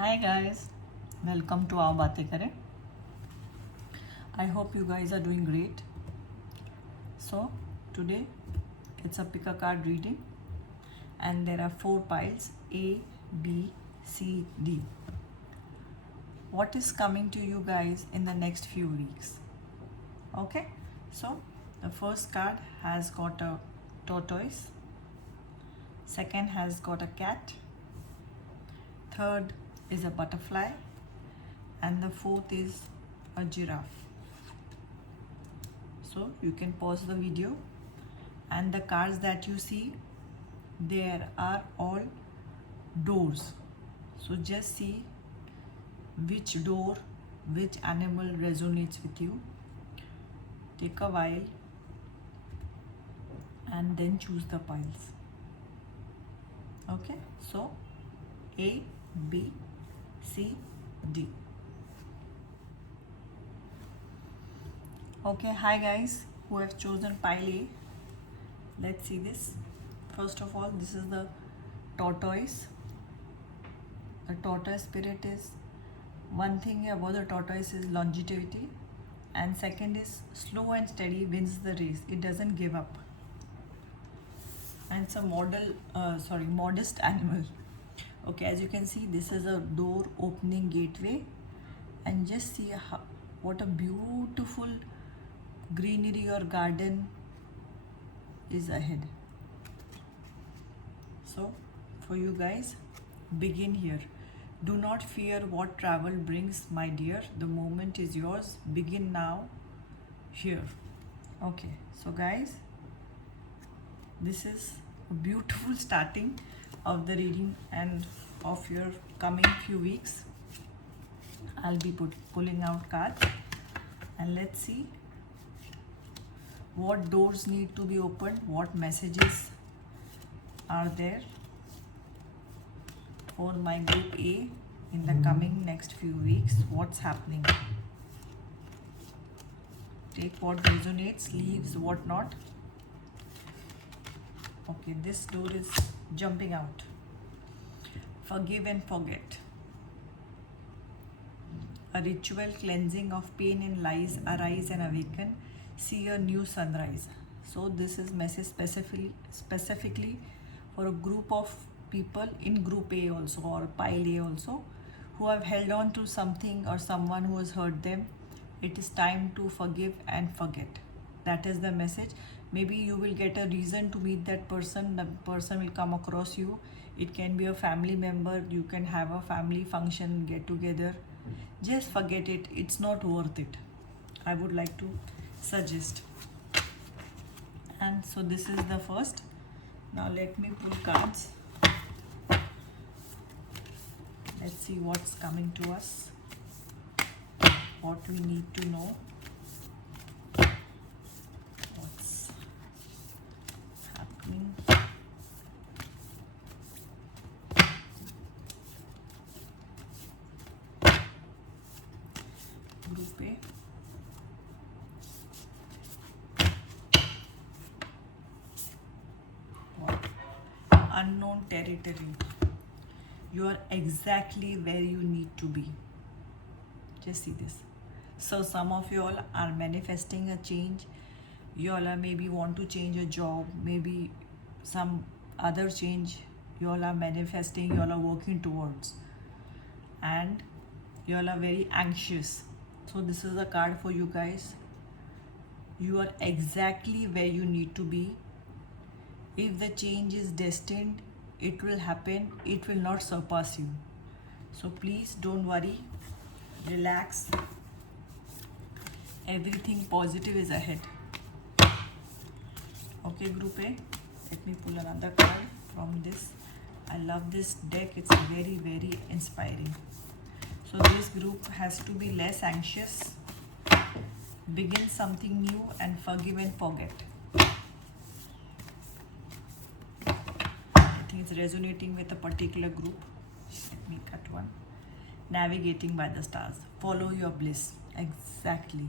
Hi guys, welcome to Aao Baatein Kare. I hope you guys are doing great. So today it's a pick a card reading and there are 4 piles A, B, C, D. What is coming to you guys in the next few weeks? Okay, so the first card has got a tortoise, second has got a cat, third is a butterfly, and the fourth is a giraffe. So you can pause the video, and the cards that you see there are all doors. So just see which door, which animal resonates with you. Take a while and then choose the piles. Okay, so A, B, C, D. Okay, hi guys who have chosen pile A. Let's see this. First of all, this is the tortoise. The tortoise spirit is, one thing about the tortoise is longevity, and second is slow and steady wins the race. It doesn't give up, and it's a modest animal. Okay, as you can see, this is a door opening gateway, and just see what a beautiful greenery or garden is ahead. So for you guys, begin here. Do not fear what travel brings, my dear. The moment is yours. Begin now here. Okay, so guys, this is a beautiful starting of the reading and of your coming few weeks. I'll be pulling out cards, and let's see what doors need to be opened, what messages are there for my group A in the coming next few weeks. What's happening? Take what resonates, leaves what not. Okay, this door is jumping out. Forgive and forget. A ritual cleansing of pain and lies, arise and awaken. See a new sunrise. So this is message specifically for a group of people in group A also, or pile A also, who have held on to something or someone who has hurt them. It is time to forgive and forget. That is the message. Maybe you will get a reason to meet that person. The person will come across you. It can be a family member. You can have a family function, get together. Just forget it. It's not worth it, I would like to suggest. And so this is the first. Now let me pull cards. Let's see what's coming to us, what we need to know, what's happening. Group A. What? Unknown territory. You are exactly where you need to be. Just see this. So some of you all are manifesting a change. You all are maybe want to change a job, maybe some other change you all are manifesting, you all are working towards, and you all are very anxious. So this is a card for you guys. You are exactly where you need to be. If the change is destined, it will happen. It will not surpass you. So please don't worry. Relax. Everything positive is ahead. Okay, group A. Let me pull another card from this. I love this deck. It's very, very inspiring. So this group has to be less anxious. Begin something new and forgive and forget. I think it's resonating with a particular group. Let me cut one. Navigating by the stars. Follow your bliss. Exactly.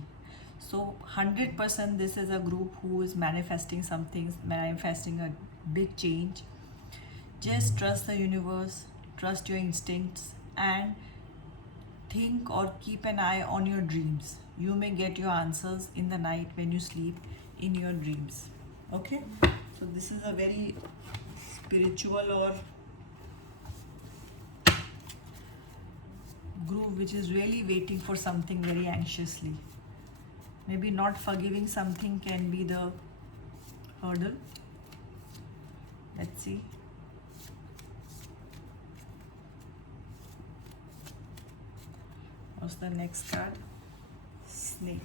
So 100% this is a group who is manifesting something, manifesting a big change. Just trust the universe, trust your instincts, and think or keep an eye on your dreams. You may get your answers in the night when you sleep in your dreams. Okay, so this is a very spiritual or group which is really waiting for something very anxiously. Maybe not forgiving something can be the hurdle. Let's see. What's the next card? Snake.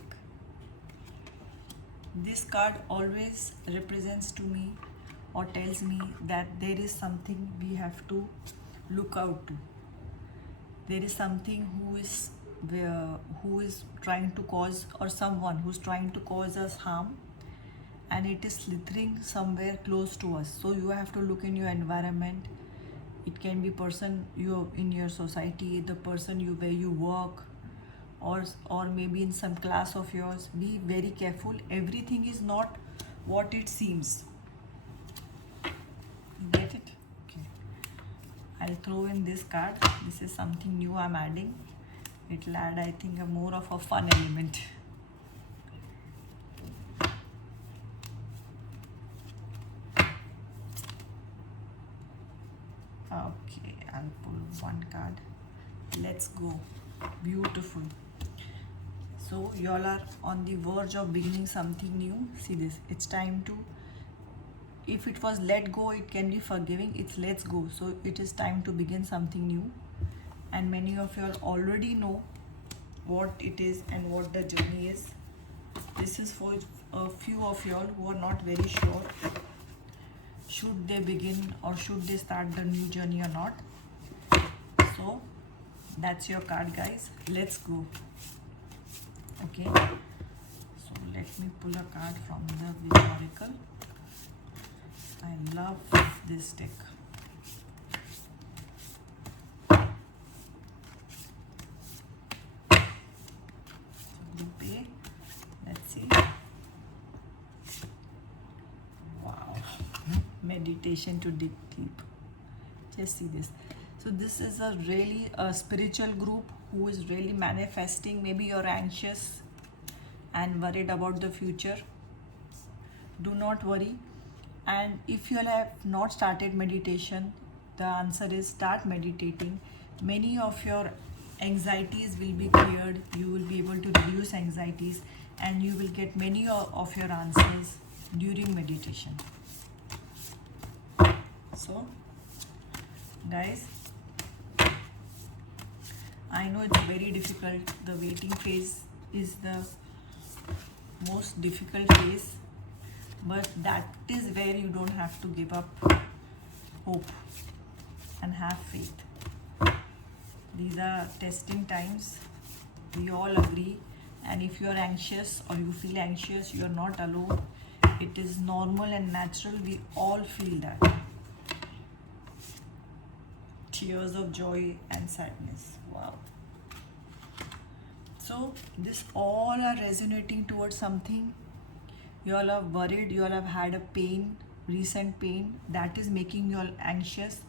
This card always represents to me or tells me that there is something we have to look out to. There is something who is trying to cause, or someone who's trying to cause us harm, and it is slithering somewhere close to us. So you have to look in your environment. It can be person you in your society, the person where you work, or maybe in some class of yours. Be very careful. Everything is not what it seems. You get it? Okay. I'll throw in this card. This is something new I'm adding. It'll add, I think, a more of a fun element. Okay, I'll pull one card. Let's go. Beautiful. So you all are on the verge of beginning something new. See this. It's time to, if it was let go, it can be forgiving. It's let's go. So it is time to begin something new. And many of you all already know what it is and what the journey is. This is for a few of you all who are not very sure should they begin or should they start the new journey or not. So that's your card, guys. Let's go. Okay, so let me pull a card from the Witch Oracle. I love this deck. So group A, let's see. Wow, meditation to dig deep. Just see this. So this is a really spiritual group who is really manifesting. Maybe you're anxious and worried about the future. Do not worry. And if you have not started meditation, the answer is start meditating. Many of your anxieties will be cleared. You will be able to reduce anxieties and you will get many of your answers during meditation. So guys, I know it's very difficult. The waiting phase is the most difficult phase, but that is where you don't have to give up hope and have faith. These are testing times. We all agree. And if you are anxious or you feel anxious, you are not alone. It is normal and natural. We all feel that. Tears of joy and sadness. Wow. So this all are resonating towards something. You all are worried. You all have had a pain, recent pain that is making you all anxious.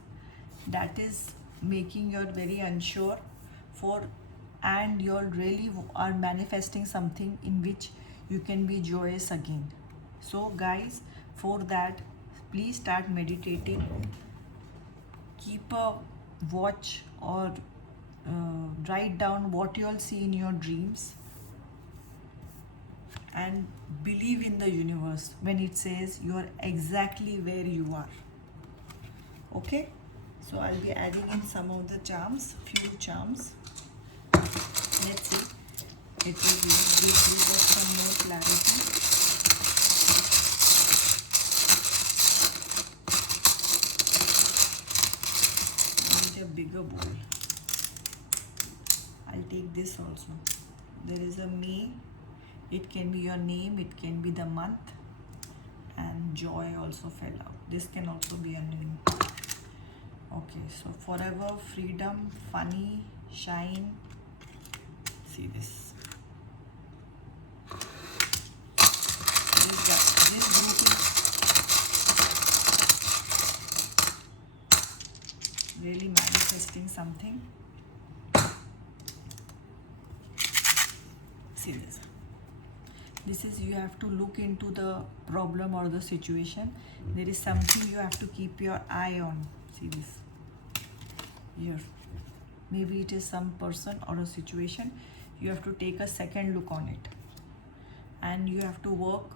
That is making you all very unsure for, and you all really are manifesting something in which you can be joyous again. So guys, for that, please start meditating. Keep a watch or write down what you all see in your dreams and believe in the universe when it says you are exactly where you are. Okay, so I'll be adding in some of the charms, few charms. Let's see, it will give us some more clarity. Bigger bowl. I'll take this also. There is a May. It can be your name, it can be the month, and joy also fell out. This can also be a name. Okay, so forever, freedom, funny, shine. See this. This group is really manifesting something. See this. This is, you have to look into the problem or the situation. There is something you have to keep your eye on. See this here. Maybe it is some person or a situation. You have to take a second look on it, and you have to work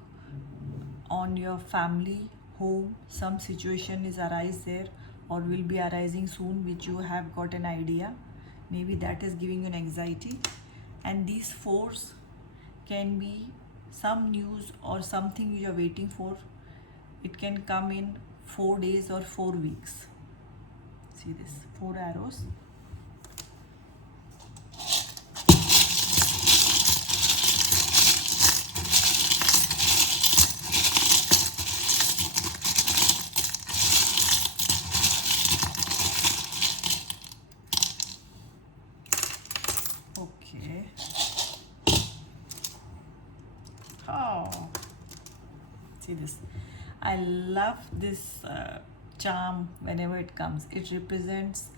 on your family, home. Some situation is arise there or will be arising soon, which you have got an idea. Maybe that is giving you an anxiety. And these force can be some news or something you are waiting for. It can come in 4 days or 4 weeks. See this, 4 arrows. Okay. Oh, see this. I love this charm whenever it comes. It represents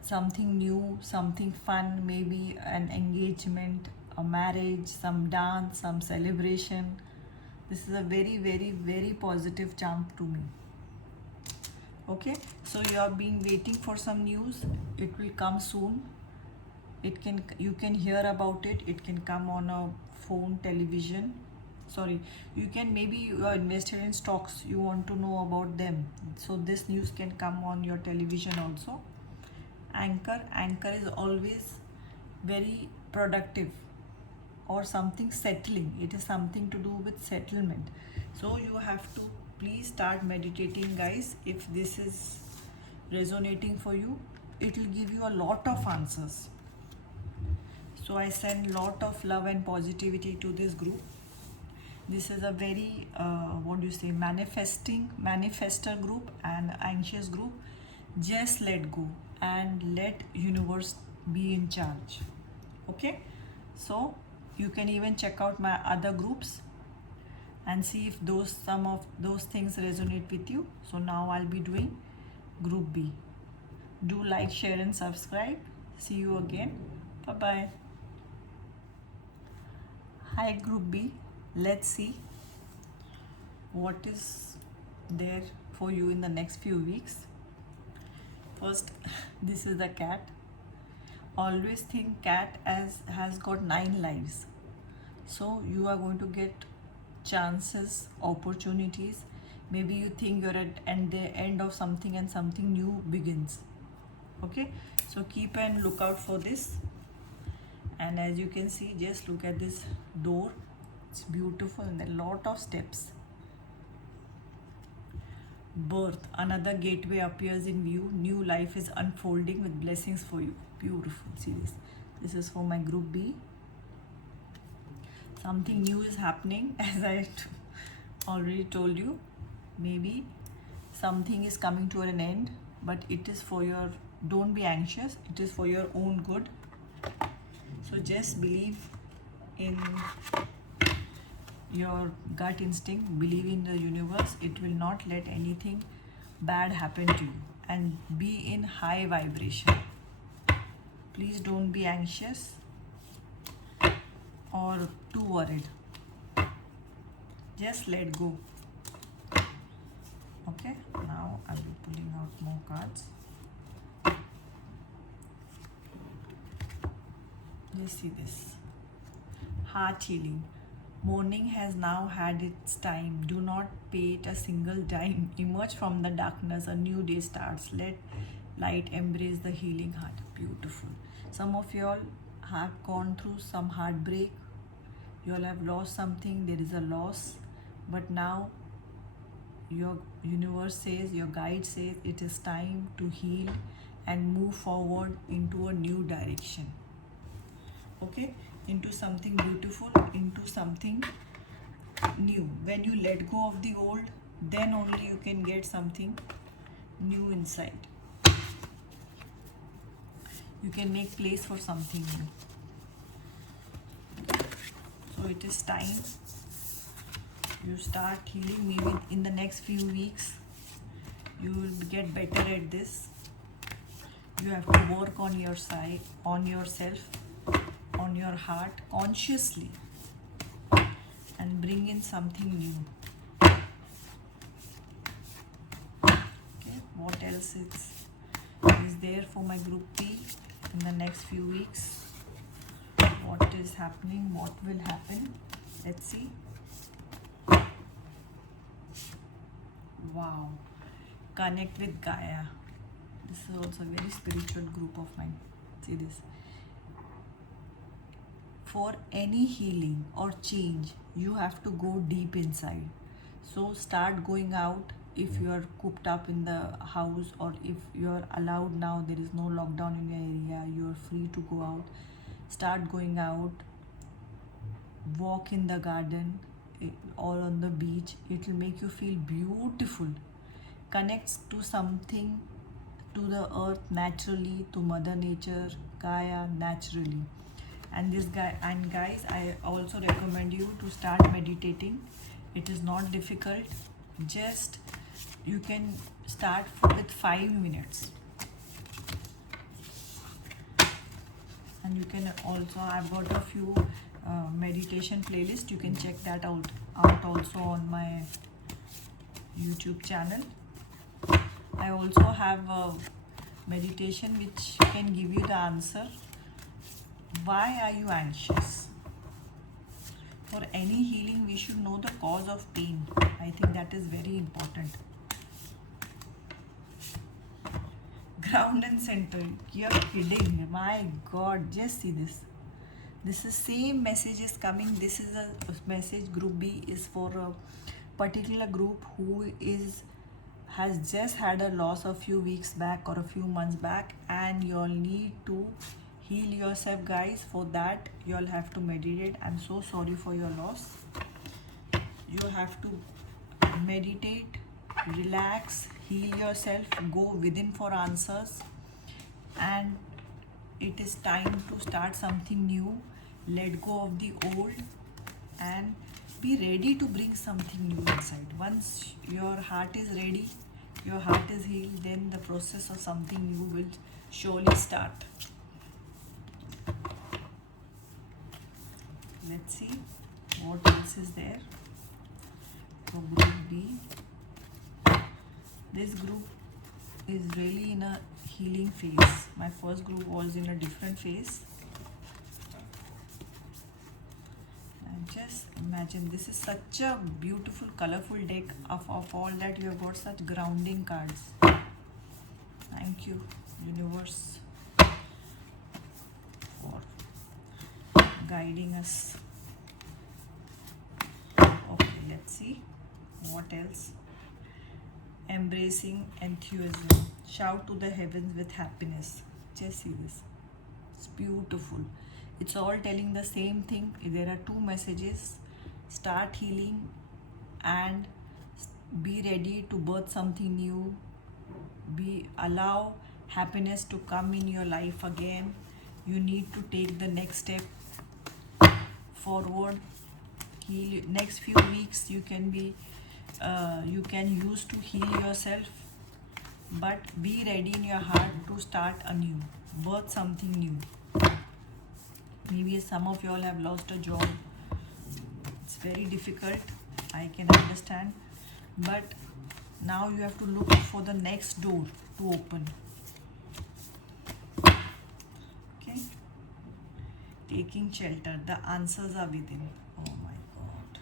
something new, something fun, maybe an engagement, a marriage, some dance, some celebration. This is a very, very, very positive charm to me. Okay, so you are being waiting for some news. It will come soon. It can, you can hear about it. It can come on a phone, television. Sorry, you can, maybe you are invested in stocks, you want to know about them, so this news can come on your television also. Anchor is always very productive or something settling. It is something to do with settlement. So you have to please start meditating, guys. If this is resonating for you, it will give you a lot of answers. So I send lot of love and positivity to this group. This is a very manifester group and anxious group. Just let go and let universe be in charge. Okay, so you can even check out my other groups and see if some of those things resonate with you. So now I'll be doing group B. Do like, share and subscribe. See you again. Bye bye. Hi group B. Let's see what is there for you in the next few weeks. First, this is the cat. Always think cat has got 9 lives. So you are going to get chances, opportunities. Maybe you think you're at the end of something and something new begins. Okay, so keep an lookout for this. And as you can see, just look at this door. It's beautiful and a lot of steps. Birth, another gateway appears in view. New life is unfolding with blessings for you. Beautiful. See this. This is for my group B. Something new is happening, as I already told you. Maybe something is coming to an end, but it is for your, don't be anxious. It is for your own good. So just believe in your gut instinct, believe in the universe. It will not let anything bad happen to you, and be in high vibration. Please don't be anxious or too worried. Just let go. Okay, now I'll be pulling out more cards. Just see this. Heart healing. Morning has now had its time. Do not pay it a single dime. Emerge from the darkness. A new day starts. Let light embrace the healing heart. Beautiful. Some of you all have gone through some heartbreak. You all have lost something. There is a loss. But now your universe says, your guide says, it is time to heal and move forward into a new direction. Okay, into something beautiful, into something new. When you let go of the old, then only you can get something new inside. You can make place for something new. So it is time you start healing. Maybe in the next few weeks you will get better at this. You have to work on your side, on yourself, on your heart consciously and bring in something new. Okay, what else is there for my group P in the next few weeks? What is happening? What will happen? Let's see. Wow. Connect with Gaia. This is also a very spiritual group of mine. See this. For any healing or change, you have to go deep inside. So start going out. If you are cooped up in the house, or if you are allowed now, there is no lockdown in your area, you are free to go out. Start going out. Walk in the garden or on the beach. It will make you feel beautiful. Connects to something, to the earth naturally, to Mother Nature, Gaia naturally. And guys, I also recommend you to start meditating. It is not difficult. Just you can start with 5 minutes. And you can also, I've got a few meditation playlist. You can check that out also on my YouTube channel. I also have a meditation which can give you the answer. Why are you anxious? For any healing, we should know the cause of pain. I think that is very important. Ground and center. You're kidding. My God, just see this. This is same message is coming. This is a message. Group B is for a particular group who has just had a loss a few weeks back or a few months back, and you'll need to heal yourself, guys. For that, you'll have to meditate. I'm so sorry for your loss. You have to meditate, relax, heal yourself, go within for answers, and it is time to start something new. Let go of the old and be ready to bring something new inside. Once your heart is ready, your heart is healed, then the process of something new will surely start. Let's see what else is there for group B. This group is really in a healing phase. My first group was in a different phase. And just imagine, this is such a beautiful, colorful deck. Of all that, you have got such grounding cards. Thank you, universe, for guiding us. Okay, let's see what else. Embracing enthusiasm. Shout to the heavens with happiness. Just see this. It's beautiful. It's all telling the same thing. There are two messages. Start healing and be ready to birth something new. Allow happiness to come in your life again. You need to take the next step forward. Next few weeks you can use to heal yourself, but be ready in your heart to start anew, birth something new. Maybe some of you all have lost a job. It's very difficult, I can understand, but now you have to look for the next door to open. Okay, taking shelter. The answers are within. Oh my God,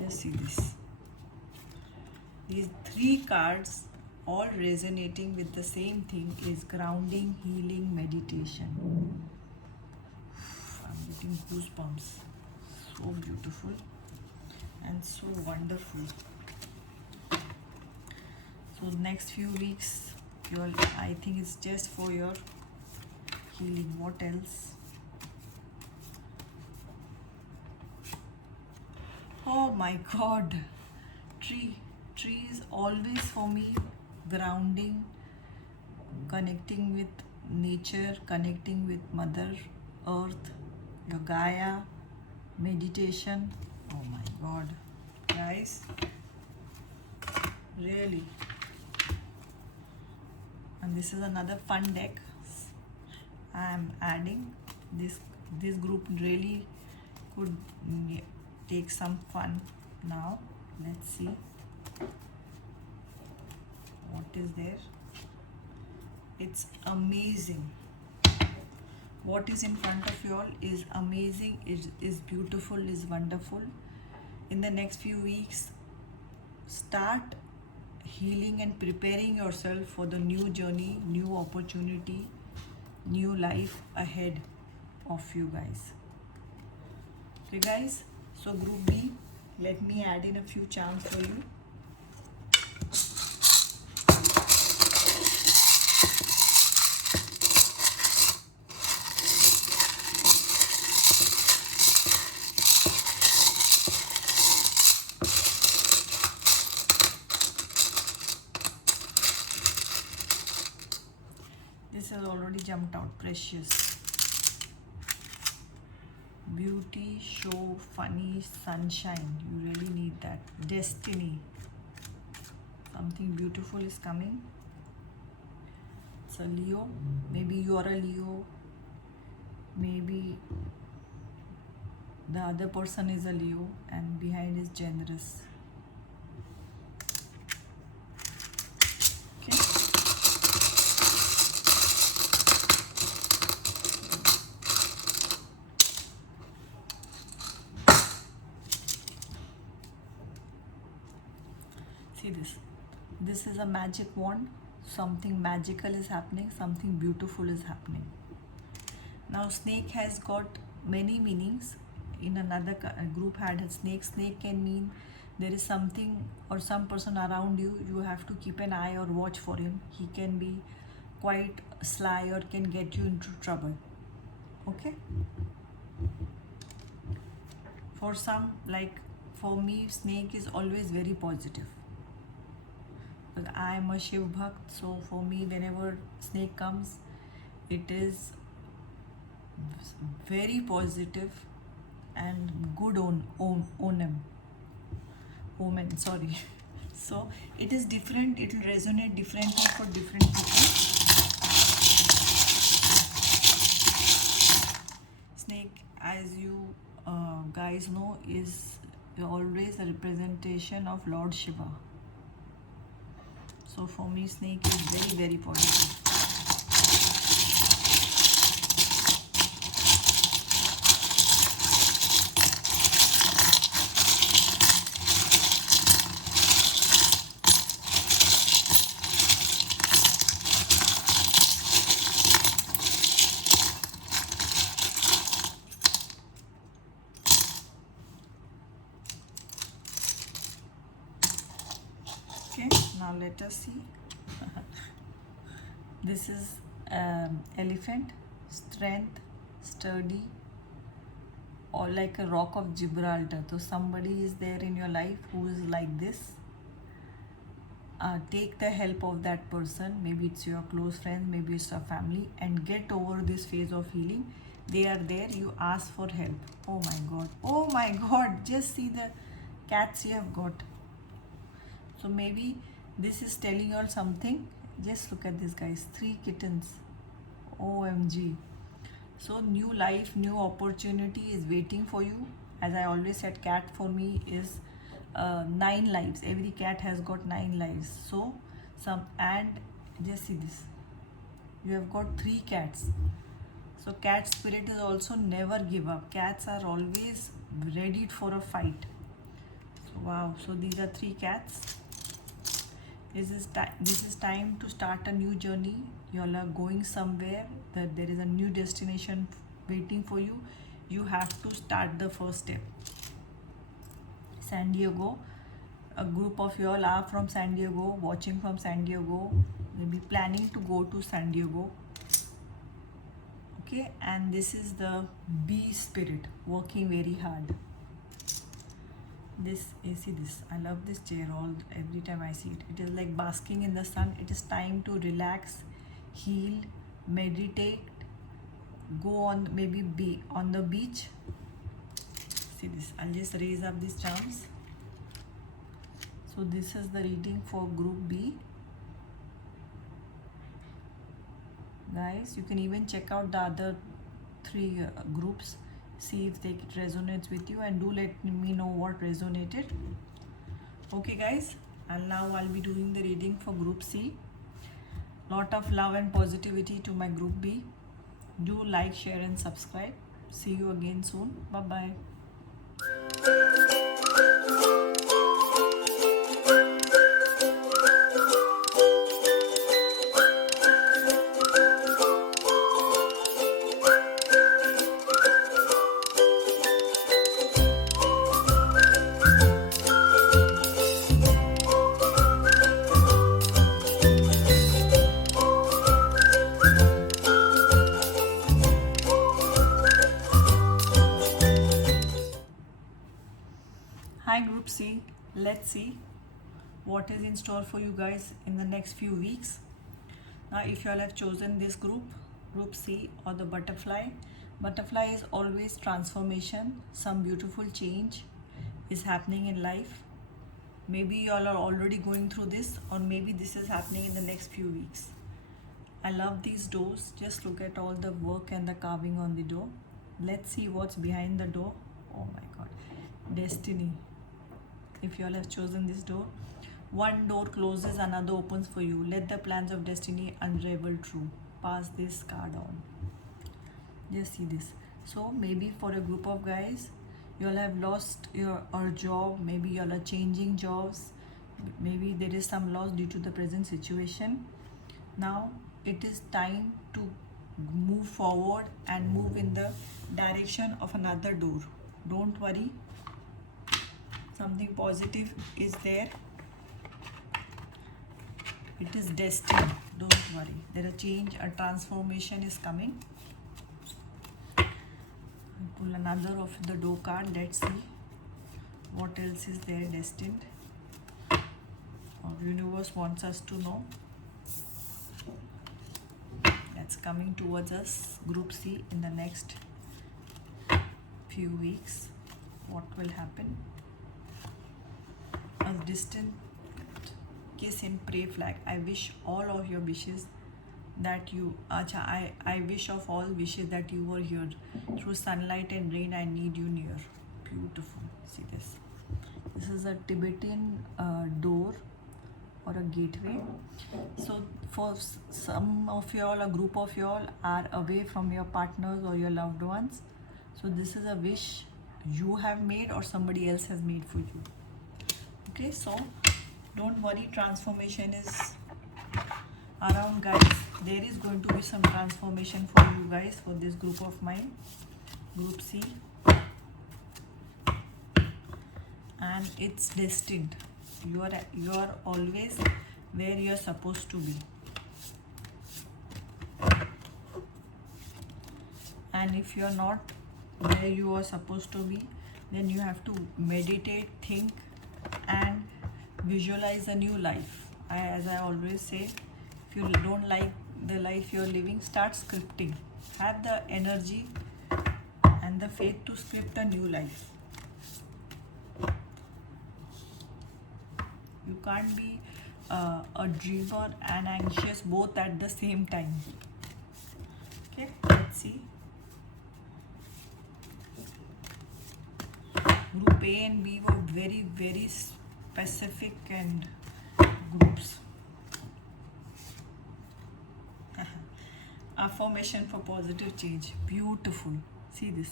let's see this. These three cards all resonating with the same thing is grounding, healing, meditation. I'm getting goosebumps. So beautiful and so wonderful. So next few weeks, I think it's just for your healing. What else? Oh my God. Tree is always for me grounding, connecting with nature, connecting with Mother Earth, your Gaia, meditation. Oh my God, guys, really. And this is another fun deck I am adding. This this group really could take some fun. Now let's see what is there. It's amazing. What is in front of you all is amazing, is beautiful, is wonderful. In the next few weeks, start healing and preparing yourself for the new journey, new opportunity, new life ahead of you guys. Okay guys, so group B, let me add in a few charms for you. This has already jumped out. Precious. Beauty, show, funny, sunshine. You really need that. Destiny. Something beautiful is coming. It's a Leo. Maybe you are a Leo. Maybe the other person is a Leo and behind is generous. Okay. See this. This is a magic wand. Something magical is happening. Something beautiful is happening. Now snake has got many meanings. In another group had a snake. Snake can mean there is something or some person around you. You have to keep an eye or watch for him. He can be quite sly or can get you into trouble. Okay. For some, like for me, snake is always very positive. I am a Shiv Bhakt, so for me, whenever snake comes, it is very positive and good omen. Sorry. So it is different. It will resonate differently for different people. Snake, as you guys know, is always a representation of Lord Shiva. So for me, snake is very, very positive. Okay, now let us see. This is elephant, strength, sturdy, or like a rock of Gibraltar. So somebody is there in your life who is like this. Take the help of that person. Maybe it's your close friend, maybe it's a family, and get over this phase of healing. They are there. You ask for help. Oh my God. Oh my God. Just see the cats you have got. So maybe this is telling you all something. Just look at this, guys. 3 kittens. OMG. So new life, new opportunity is waiting for you. As I always said, cat for me is 9 lives. Every cat has got 9 lives. So and just see this. You have got 3 cats. So cat spirit is also never give up. Cats are always ready for a fight. So wow. So these are 3 cats. This is time to start a new journey. You all are going somewhere. That there is a new destination waiting for you. You have to start the first step. San Diego. A group of you all are from San Diego, watching from San Diego, maybe planning to go to San Diego. Okay, and this is the bee spirit working very hard. This, you see this, I love this chair every time I see it. It is like basking in the sun. It is time to relax, heal, meditate, go on, maybe be on the beach. See this, I'll just raise up these charms. So this is the reading for group B. Guys, you can even check out the other 3 groups. See if it resonates with you, and do let me know what resonated. Okay guys, and now I'll be doing the reading for group C. Lot of love and positivity to my group B. Do like, share and subscribe. See you again soon. Bye bye. Hi group C, let's see what is in store for you guys in the next few weeks. Now if you all have chosen this group C or the butterfly is always transformation. Some beautiful change is happening in life. Maybe you all are already going through this, or maybe this is happening in the next few weeks. I love these doors. Just look at all the work and the carving on the door. Let's see what's behind the door. Oh my god, destiny. If you all have chosen this door, one door closes, another opens for you. Let the plans of destiny unravel true. Pass this card on. Just see this. So maybe for a group of guys, you all have lost your job. Maybe you all are changing jobs. Maybe there is some loss due to the present situation. Now it is time to move forward and move in the direction of another door. Don't worry. Something positive is there. It is destined. Don't worry. There is a change, a transformation is coming. I'll pull another of the door card. Let's see what else is there destined. Our universe wants us to know. That's coming towards us, group C, in the next few weeks. What will happen? A distant kiss in prayer flag. I wish all of your wishes that you I wish of all wishes that you were here. Through sunlight and rain, I need you near. Beautiful. See this. This is a Tibetan door or a gateway. So for some of y'all, a group of y'all are away from your partners or your loved ones. So this is a wish you have made or somebody else has made for you. Okay, so don't worry, transformation is around guys. There is going to be some transformation for you guys, for this group of mine, group C, and it's destined. You are always where you are supposed to be, and if you are not where you are supposed to be, then you have to meditate, think and visualize a new life. As I always say, if you don't like the life you're living, start scripting. Have the energy and the faith to script a new life. You can't be a dreamer and anxious both at the same time. Okay, let's see. Group A and B were very, very specific and groups. Affirmation for positive change. Beautiful. See this.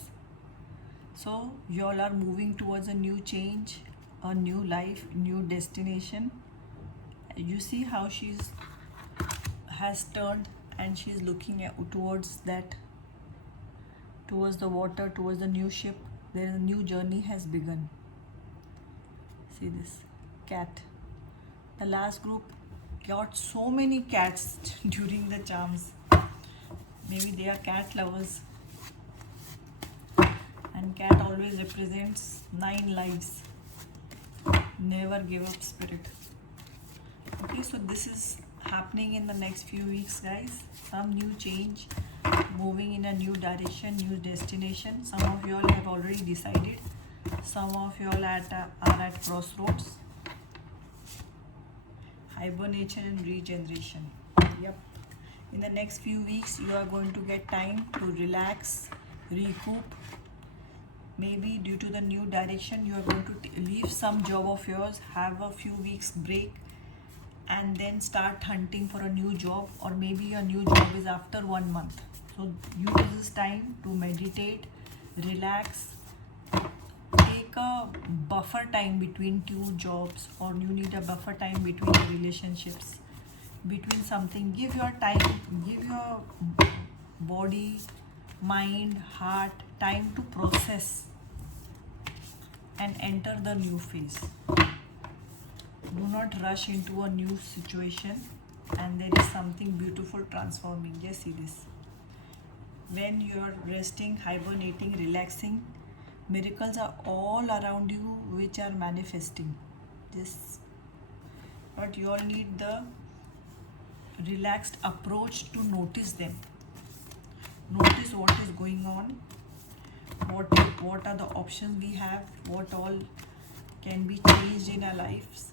So you all are moving towards a new change, a new life, new destination. You see how has turned and she's looking towards that, towards the water, towards the new ship. There is a new journey has begun. See this, cat. The last group got so many cats during the charms. Maybe they are cat lovers. And cat always represents 9 lives. Never give up spirit. Okay, so this is happening in the next few weeks, guys. Some new change, moving in a new direction, new destination. Some of you all have already decided. Some of you all are at crossroads. Hibernation and regeneration. Yep. In the next few weeks, you are going to get time to relax, recoup. Maybe due to the new direction, you are going to leave some job of yours, have a few weeks break, and then start hunting for a new job, or maybe your new job is after 1 month. So use this time to meditate, relax, take a buffer time between two jobs, or you need a buffer time between the relationships, between something. Give your time, give your body, mind, heart time to process and enter the new phase. Do not rush into a new situation, and there is something beautiful transforming. Just see this. When you are resting, hibernating, relaxing, miracles are all around you which are manifesting. This, but you all need the relaxed approach to notice them. Notice what is going on, what are the options we have, what all can be changed in our lives.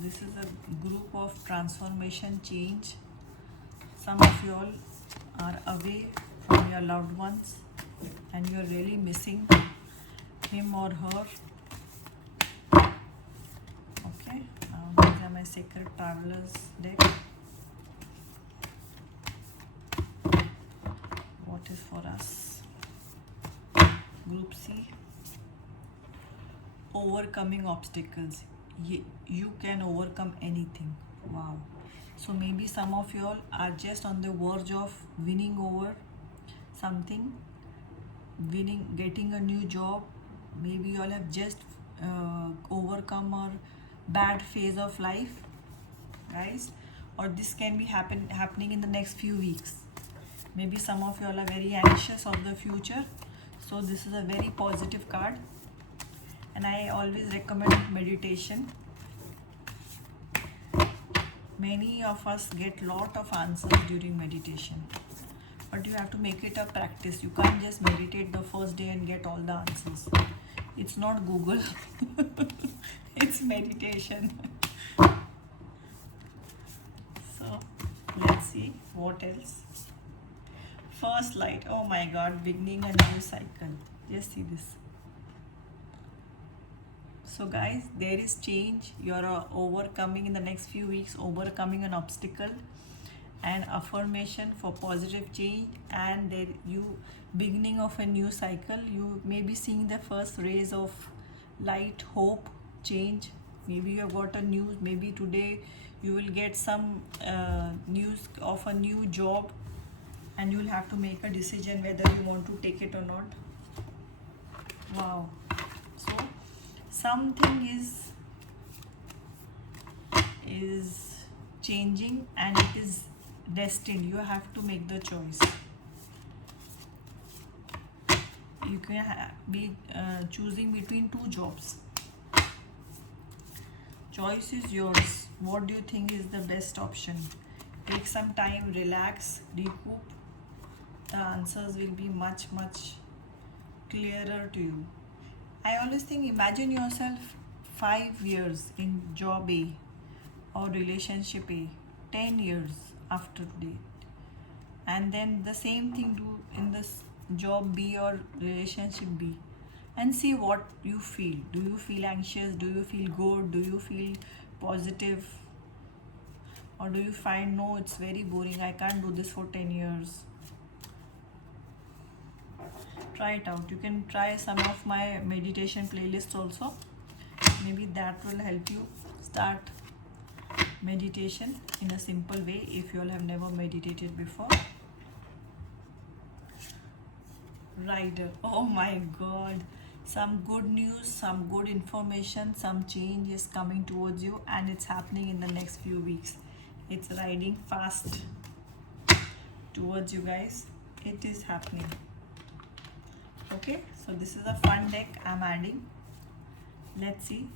This is a group of transformation, change. Some of you all are away from your loved ones and you are really missing him or her. Okay, now these are my Sacred Travelers deck. What is for us? Group C. Overcoming obstacles. You can overcome anything. Wow. So maybe some of you all are just on the verge of winning over something, getting a new job. Maybe you all have just overcome a bad phase of life, guys, or this can be happening in the next few weeks. Maybe some of you all are very anxious of the future, so this is a very positive card, and I always recommend meditation. Many of us get lot of answers during meditation, but you have to make it a practice. You can't just meditate the first day and get all the answers. It's not Google. It's meditation. So let's see what else. First light. Oh my God, beginning a new cycle. Just see this. So guys, there is change. You are overcoming in the next few weeks, overcoming an obstacle and affirmation for positive change, and there you beginning of a new cycle. You may be seeing the first rays of light, hope, change. Maybe you have got a news. Maybe today you will get some news of a new job, and you will have to make a decision whether you want to take it or not. Wow. So something is changing and it is destined. You have to make the choice. You can be choosing between two jobs. Choice is yours. What do you think is the best option? Take some time, relax, recoup. The answers will be much clearer to you. I always think, imagine yourself 5 years in job A or relationship A, 10 years after today, and then the same thing do in this job B or relationship B, and see what you feel. Do you feel anxious? Do you feel good? Do you feel positive? Or do you find, no, it's very boring, I can't do this for 10 years? Try it out. You can try some of my meditation playlists also. Maybe that will help you start meditation in a simple way if you all have never meditated before. Rider. Oh my God. Some good news, some good information, some change is coming towards you, and it's happening in the next few weeks. It's riding fast towards you guys. It is happening. Okay, so this is a fun deck I'm adding. Let's see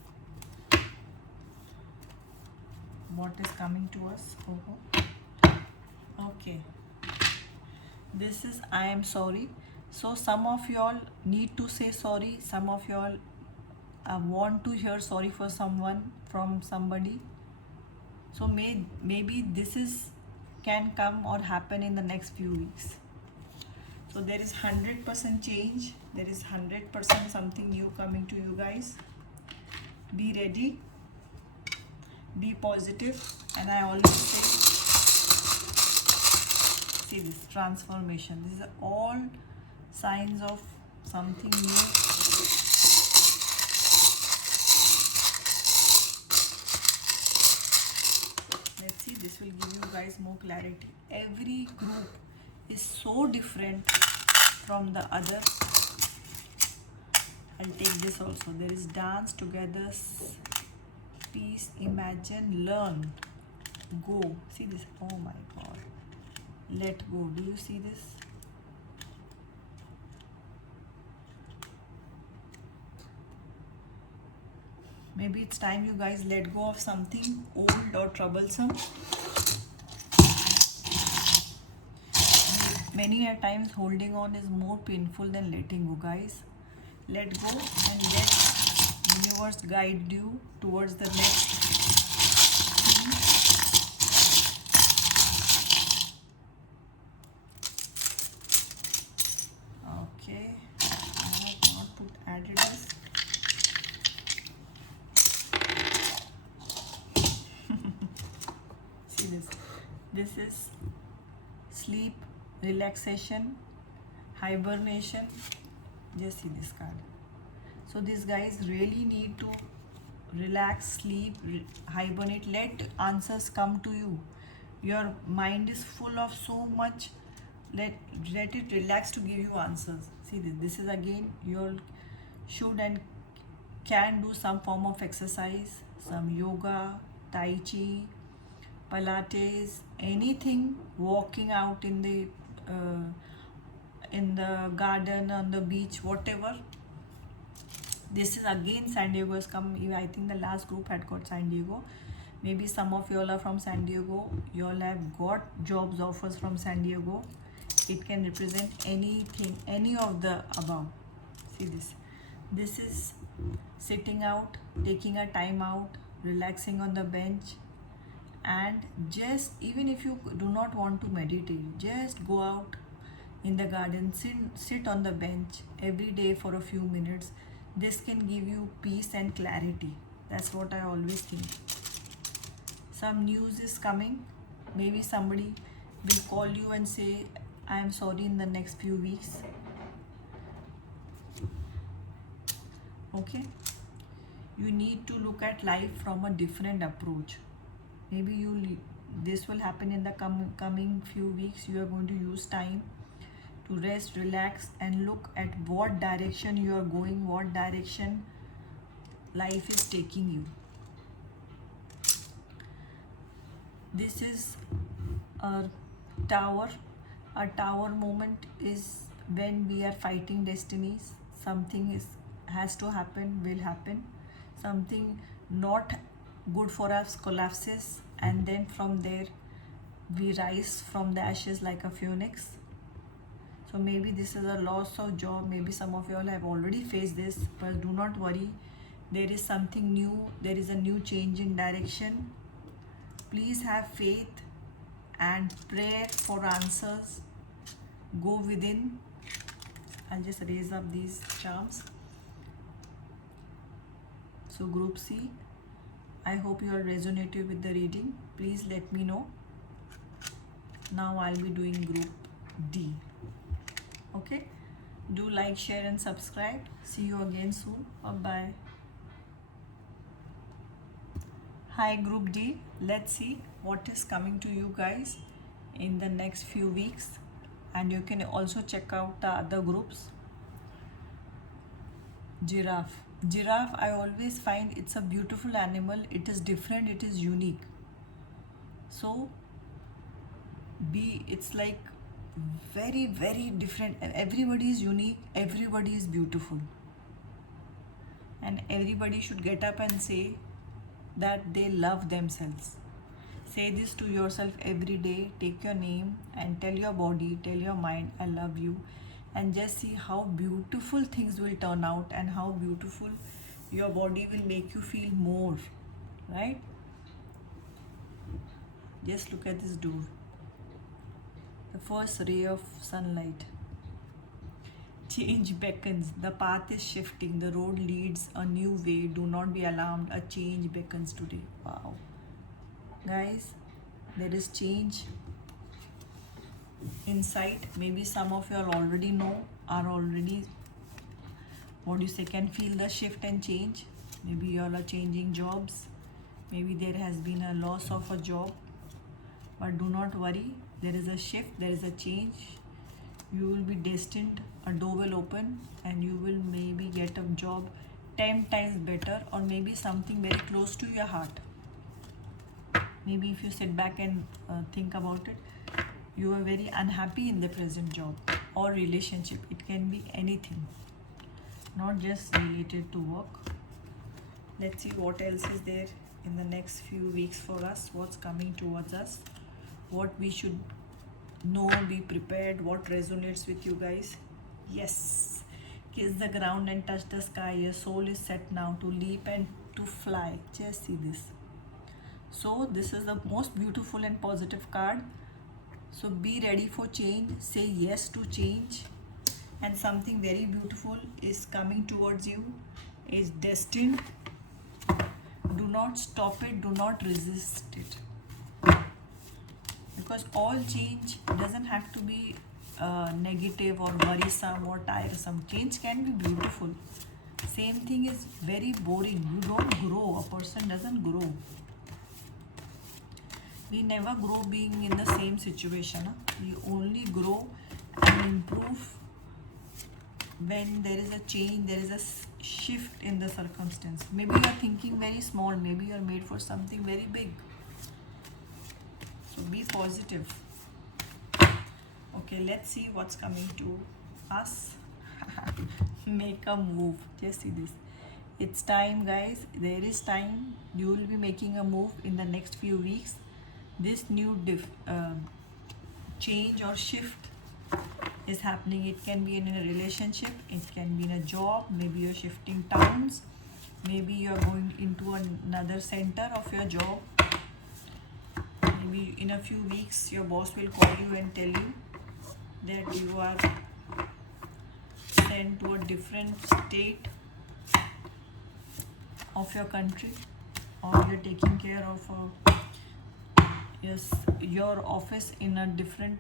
what is coming to us. Okay, this is I am sorry. So some of y'all need to say sorry. Some of y'all want to hear sorry for someone, from somebody. So maybe this is can come or happen in the next few weeks. So there is 100% change, there is 100% something new coming to you guys. Be ready, be positive, and I always say, see this transformation. These are all signs of something new. Let's see, this will give you guys more clarity. Every group is so different from the other. I'll take this also. There is dance together, peace, imagine, learn, go. See this? Oh my god. Let go. Do you see this? Maybe it's time you guys let go of something old or troublesome. Many a times holding on is more painful than letting go, guys. Let go and let universe guide you towards the next. Okay, I have not put added this. See this. This is sleep, relaxation, hibernation. Just see this card. So these guys really need to relax, sleep, hibernate, let answers come to you. Your mind is full of so much. Let it relax to give you answers. See this. This is again, you should and can do some form of exercise, some yoga, tai chi, pilates, anything, walking out in the garden, on the beach, whatever. This is again San Diego has come. I think the last group had got San Diego. Maybe some of you all are from San Diego. You all have got jobs offers from San Diego. It can represent anything, any of the above. See this. This is sitting out, taking a time out, relaxing on the bench, and just, even if you do not want to meditate, just go out in the garden, sit on the bench every day for a few minutes. This can give you peace and clarity. That's what I always think. Some news is coming. Maybe somebody will call you and say, I am sorry, in the next few weeks. Okay, you need to look at life from a different approach. Maybe this will happen in the coming few weeks. You are going to use time to rest, relax, and look at what direction you are going, what direction life is taking you. This is a tower. A tower moment is when we are fighting destinies. Something has to happen, will happen. Something not good for us collapses, and then from there we rise from the ashes like a phoenix. So maybe this is a loss of job. Maybe some of you all have already faced this, but do not worry. There is something new. There is a new change in direction. Please have faith and pray for answers. Go within. I'll just raise up these charms. So group C, I hope you are resonated with the reading. Please let me know. Now I'll be doing group D. Okay, do like, share, and subscribe. See you again soon. Bye. Hi group D, let's see what is coming to you guys in the next few weeks, and you can also check out the other groups. Giraffe. Giraffe, I always find it's a beautiful animal. It is different, it is unique. So it's like very, very different. Everybody is unique, everybody is beautiful, and everybody should get up and say that they love themselves. Say this to yourself every day. Take your name and tell your body, tell your mind, I love you, and just see how beautiful things will turn out and how beautiful your body will make you feel more, right? Just look at this door. the first ray of sunlight. Change beckons, the path is shifting, the road leads a new way. Do not be alarmed, a change beckons today. Wow. Guys, there is change in sight. Maybe some of you all already know, are already, what do you say, can feel the shift and change. Maybe you all are changing jobs. Maybe there has been a loss of a job. But do not worry, there is a shift, there is a change. You will be destined, a door will open and you will maybe get a job 10 times better, or maybe something very close to your heart. Maybe if you sit back and think about it, you are very unhappy in the present job or relationship. It can be anything, not just related to work. Let's see what else is there in the next few weeks for us, what's coming towards us, what we should know, be prepared, what resonates with you guys. Yes, kiss the ground and touch the sky. Your soul is set now to leap and to fly. Just see this. So this is the most beautiful and positive card. So be ready for change, say yes to change, and something very beautiful is coming towards you, is destined. Do not stop it, do not resist it, because all change doesn't have to be negative or worrisome or tiresome. Change can be beautiful. Same thing is very boring. You don't grow, a person doesn't grow. We never grow being in the same situation. We only grow and improve when there is a change, there is a shift in the circumstance. Maybe you are thinking very small, maybe you are made for something very big. So be positive. Okay, let's see what's coming to us. Make a move. Just see this. It's time, guys. There is time. You will be making a move in the next few weeks. This new change or shift is happening. It can be in a relationship, it can be in a job, maybe you're shifting towns, maybe you're going into another center of your job. Maybe in a few weeks your boss will call you and tell you that you are sent to a different state of your country, or you're taking care of your office in a different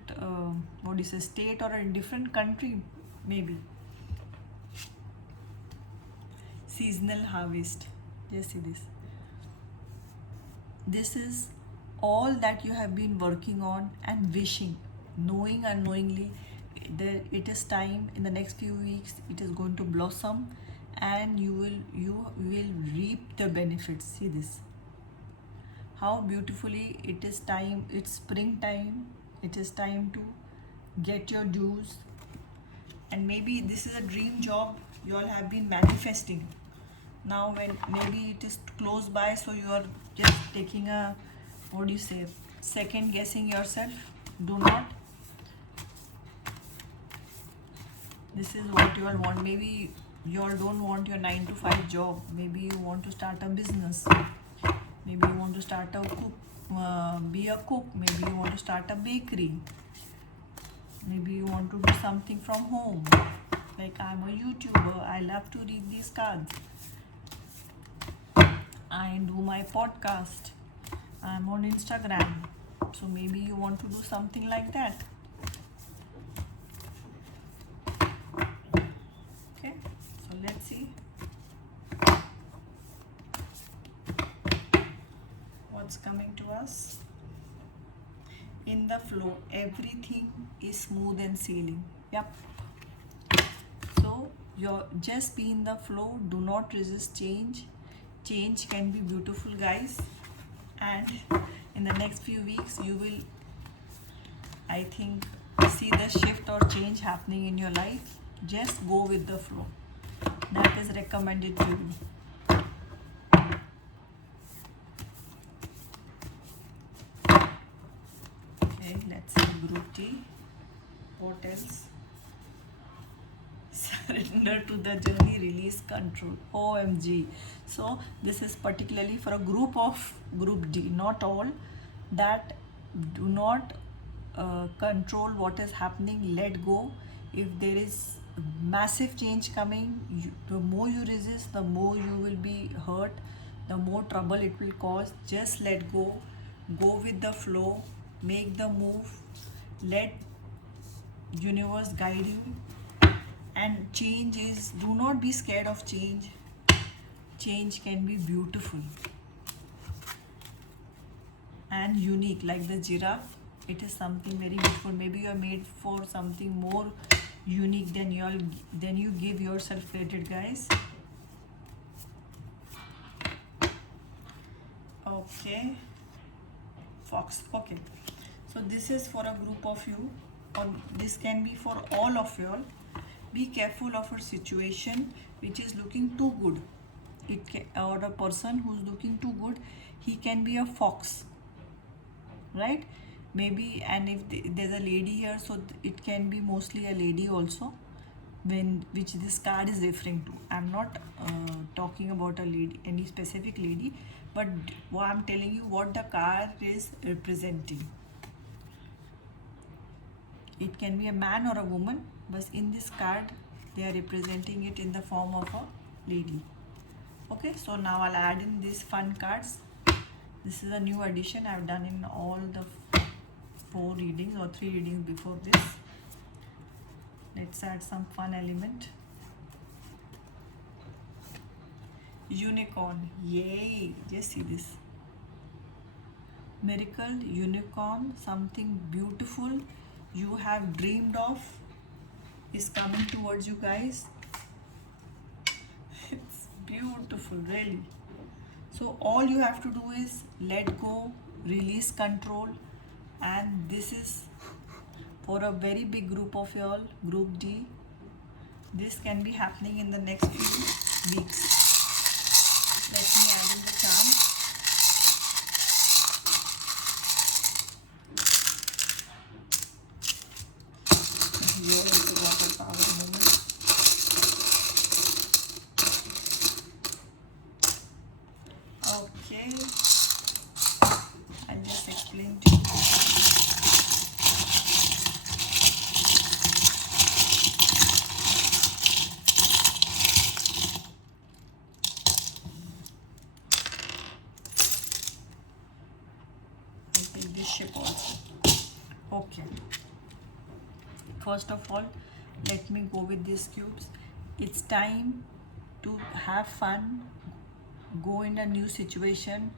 state or a different country. Maybe seasonal harvest. Just see this. This is all that you have been working on and wishing, knowing unknowingly. It is time. In the next few weeks it is going to blossom and you will reap the benefits. See this, how beautifully it is time. It's springtime. It is time to get your dues. And maybe this is a dream job you all have been manifesting. Now when maybe it is close by, so you are just taking a second guessing yourself. Do not. This is what you all want. Maybe you all don't want your 9 to 5 job. Maybe you want to start a business. Maybe you want to start be a cook. Maybe you want to start a bakery. Maybe you want to do something from home. Like I'm a YouTuber. I love to read these cards. I do my podcast. I'm on Instagram. So maybe you want to do something like that. Okay, so let's see what's coming to us. In the flow, everything is smooth and sailing. Yep. So just be in the flow. Do not resist change. Change can be beautiful, guys. And in the next few weeks you will, I think, see the shift or change happening in your life. Just go with the flow. That is recommended to you. Okay, let's see group T. What else? Surrender to the journey, release control. OMG. So this is particularly for a group D, not all, that do not control what is happening, let go. If there is massive change coming, the more you resist, the more you will be hurt, the more trouble it will cause. Just let go, go with the flow, make the move, let universe guide you. And change is, do not be scared of change. Change can be beautiful and unique, like the giraffe. It is something very beautiful. Maybe you are made for something more unique than you give yourself credit, guys. Okay, fox. Okay, so this is for a group of you, or this can be for all of you all. Be careful of a situation which is looking too good. Or a person who's looking too good, he can be a fox, right? Maybe. And if there's a lady here, so it can be mostly a lady also, which this card is referring to. I'm not talking about a lady, any specific lady, but I'm telling you what the card is representing. It can be a man or a woman, but in this card they are representing it in the form of a lady. Okay, so now I'll add in these fun cards. This is a new addition I've done in all the 4 readings or 3 readings before this. Let's add some fun element. Unicorn, yay! Just see this. Miracle, unicorn, something beautiful you have dreamed of is coming towards you, guys. It's beautiful, really. So all you have to do is let go, release control, and this is for a very big group of y'all, group D. This can be happening in the next few weeks. Let me add in the charm. Here is the water power moment. Okay, I'll just explain to you. I'll take this ship also. Okay. First of all, let me go with these cubes. It's time to have fun, go in a new situation,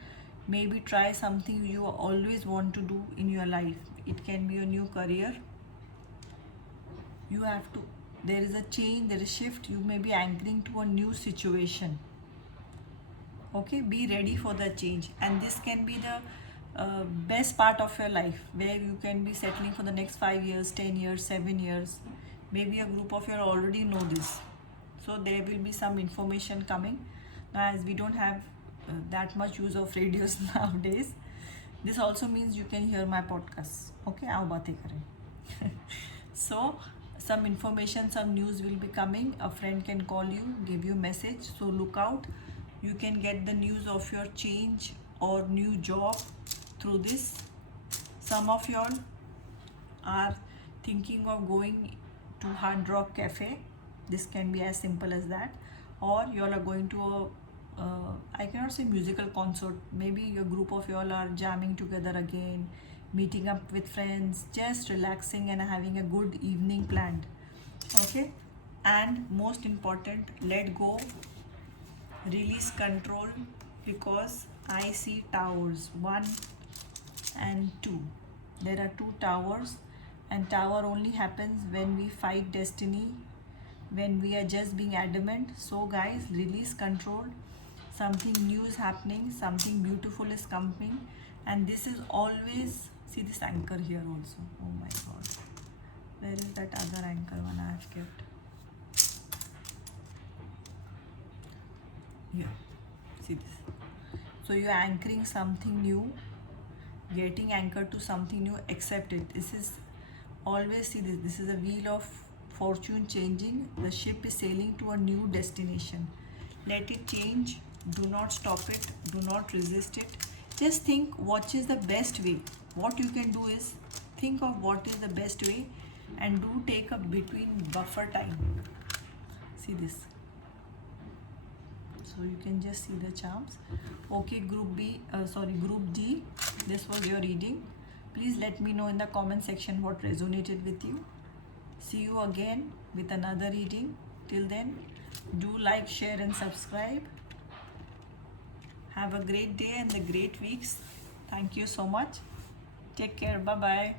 maybe try something you always want to do in your life. It can be a new career. You have to, there is a change, there is shift. You may be anchoring to a new situation. Okay, be ready for the change. And this can be the best part of your life, where you can be settling for the next 5 years, 10 years, 7 years. Maybe a group of you already know this, so there will be some information coming. Now, as we don't have that much use of radios nowadays, this also means you can hear my podcasts. Okay, aao baatein kare. So some information, some news will be coming. A friend can call you, give you message, so look out. You can get the news of your change or new job through this. Some of y'all are thinking of going to Hard Rock Cafe. This can be as simple as that. Or y'all are going to a I cannot say musical concert. Maybe your group of y'all are jamming together again, meeting up with friends, just relaxing and having a good evening planned. Okay, and most important, let go, release control, because I see towers 1 and 2. There are 2 towers, and tower only happens when we fight destiny, when we are just being adamant. So guys, release control. Something new is happening, something beautiful is coming, and this is always, see this anchor here also. Oh my god, where is that other anchor one I have kept? Here, see this. So you are anchoring something new, getting anchored to something new. Accept it. This is always, see this is a wheel of fortune changing. The ship is sailing to a new destination. Let it change. Do not stop it, do not resist it. Just think what is the best way. What you can do is think of what is the best way and do take a between buffer time. See this. So you can just see the charms. Okay, group B, group D, this was your reading. Please let me know in the comment section what resonated with you. See you again with another reading. Till then, do like, share and subscribe. Have a great day and the great weeks. Thank you so much. Take care. Bye bye.